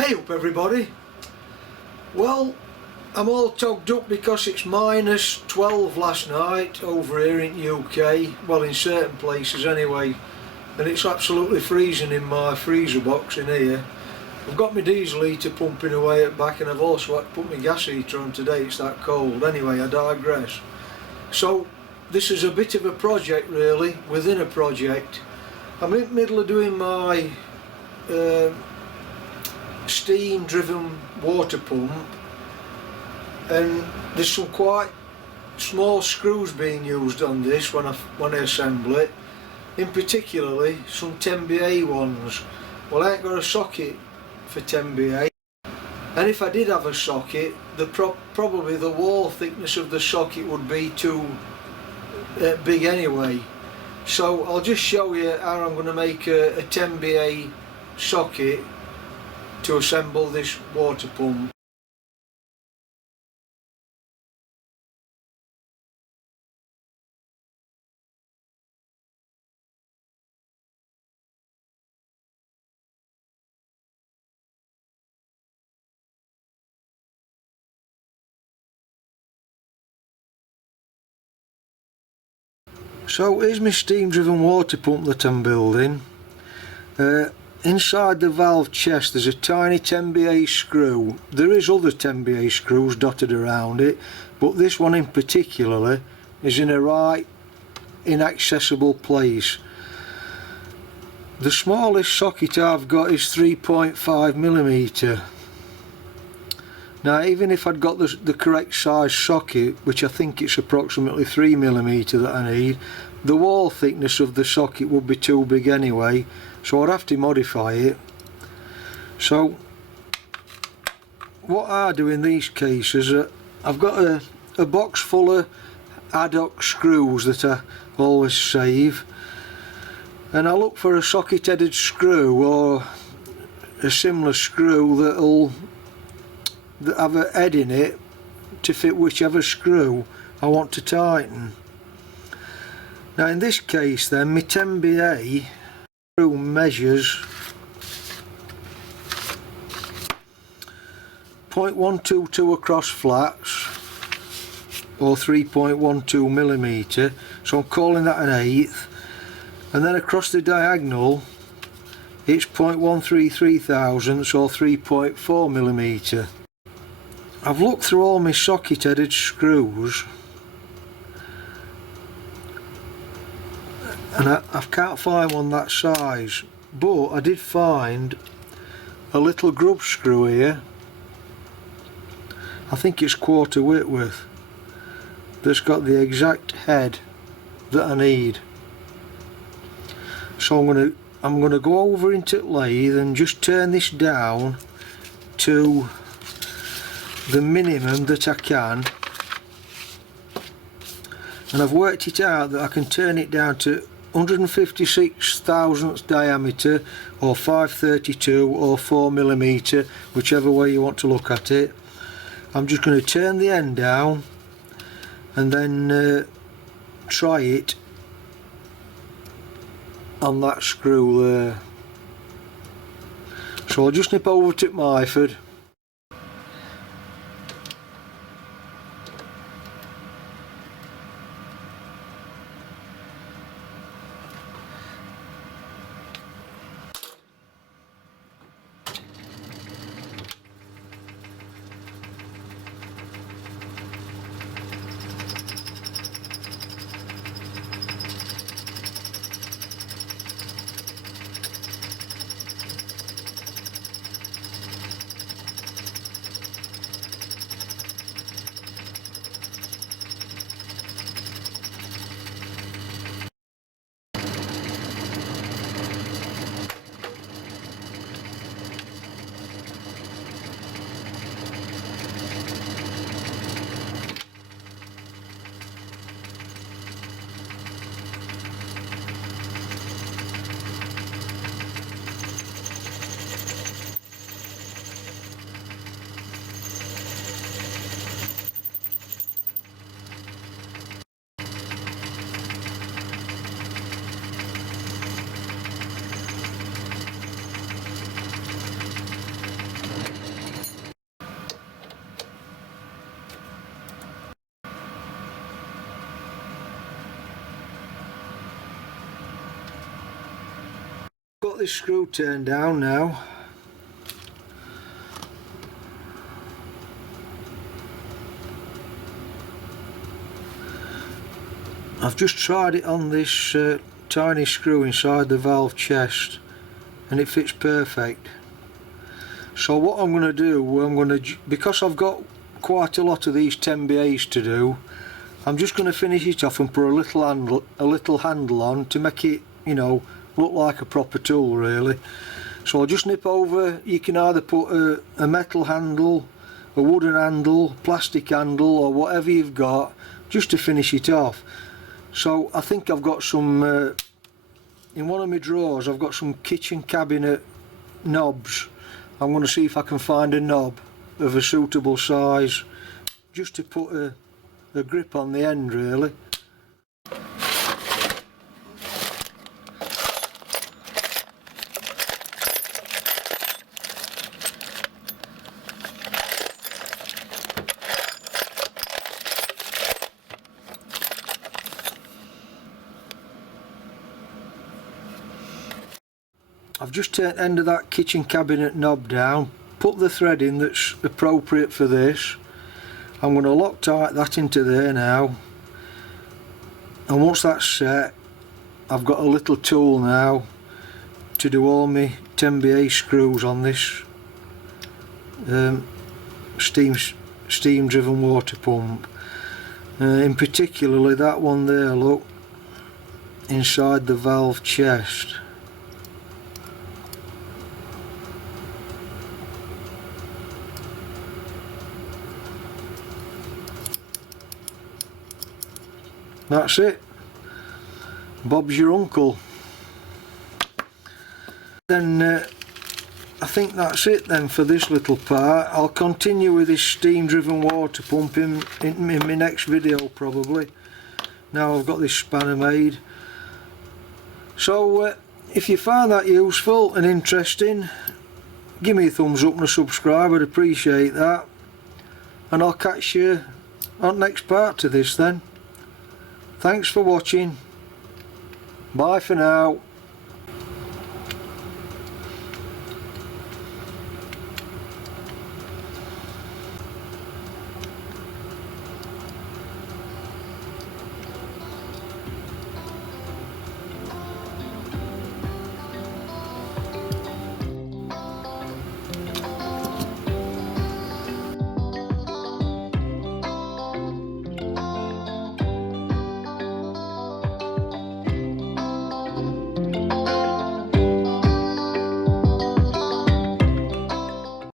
Hey up everybody. Well, I'm all togged up because it's minus 12 last night over here in UK, well in certain places anyway, and it's absolutely freezing in my freezer box in here. I've got my diesel heater pumping away at back, and I've also had to put my gas heater on today, it's that cold. Anyway, I digress. So this is a bit of a project really, within a project. I'm in the middle of doing my steam driven water pump, and there's some quite small screws being used on this when I assemble it, in particularly some 10BA ones. Well, I ain't got a socket for 10BA, and if I did have a socket, probably the wall thickness of the socket would be too big anyway. So I'll just show you how I'm going to make a 10BA socket to assemble this water pump. So here's my steam driven water pump that I'm building. Inside the valve chest there's a tiny 10BA screw. There is other 10BA screws dotted around it, but this one in particular is in a right inaccessible place. The smallest socket I've got is 3.5mm. Now even if I'd got the correct size socket, which I think it's approximately 3mm that I need, the wall thickness of the socket would be too big anyway, so I'd have to modify it. So what I do in these cases, I've got a box full of ad hoc screws that I always save, and I look for a socket headed screw or a similar screw that have a head in it to fit whichever screw I want to tighten. Now in this case then, my 10BA screw measures 0.122 across flats, or 3.12mm, so I'm calling that an eighth, and then across the diagonal it's 0.133 thousandths, or 3.4mm. I've looked through all my socket headed screws and I can't find one that size, but I did find a little grub screw here. I think it's quarter width, that's got the exact head that I need. So I'm gonna go over into the lathe and just turn this down to the minimum that I can, and I've worked it out that I can turn it down to 156 thousandths diameter, or 532, or 4mm, whichever way you want to look at it. I'm just going to turn the end down and then try it on that screw there. So I'll just nip over to Myford. this screw turned down now. I've just tried it on this tiny screw inside the valve chest and it fits perfect. So what I'm going to do, because I've got quite a lot of these 10BAs to do, I'm just going to finish it off and put a little handle on to make it, you know, look like a proper tool really. So I'll just nip over. You can either put a metal handle, a wooden handle, plastic handle, or whatever you've got, just to finish it off. So I think I've got some in one of my drawers. I've got some kitchen cabinet knobs. I'm going to see if I can find a knob of a suitable size, just to put a grip on the end really. I've just turned the end of that kitchen cabinet knob down, put the thread in that's appropriate for this. I'm going to Loctite that into there now, and once that's set, I've got a little tool now to do all my 10BA screws on this steam driven water pump. In particularly that one there, look, inside the valve chest. That's it. Bob's your uncle. Then I think that's it then for this little part. I'll continue with this steam driven water pump in my next video probably. Now I've got this spanner made. So if you found that useful and interesting, give me a thumbs up and a subscribe, I'd appreciate that. And I'll catch you on the next part to this then. Thanks for watching. Bye for now.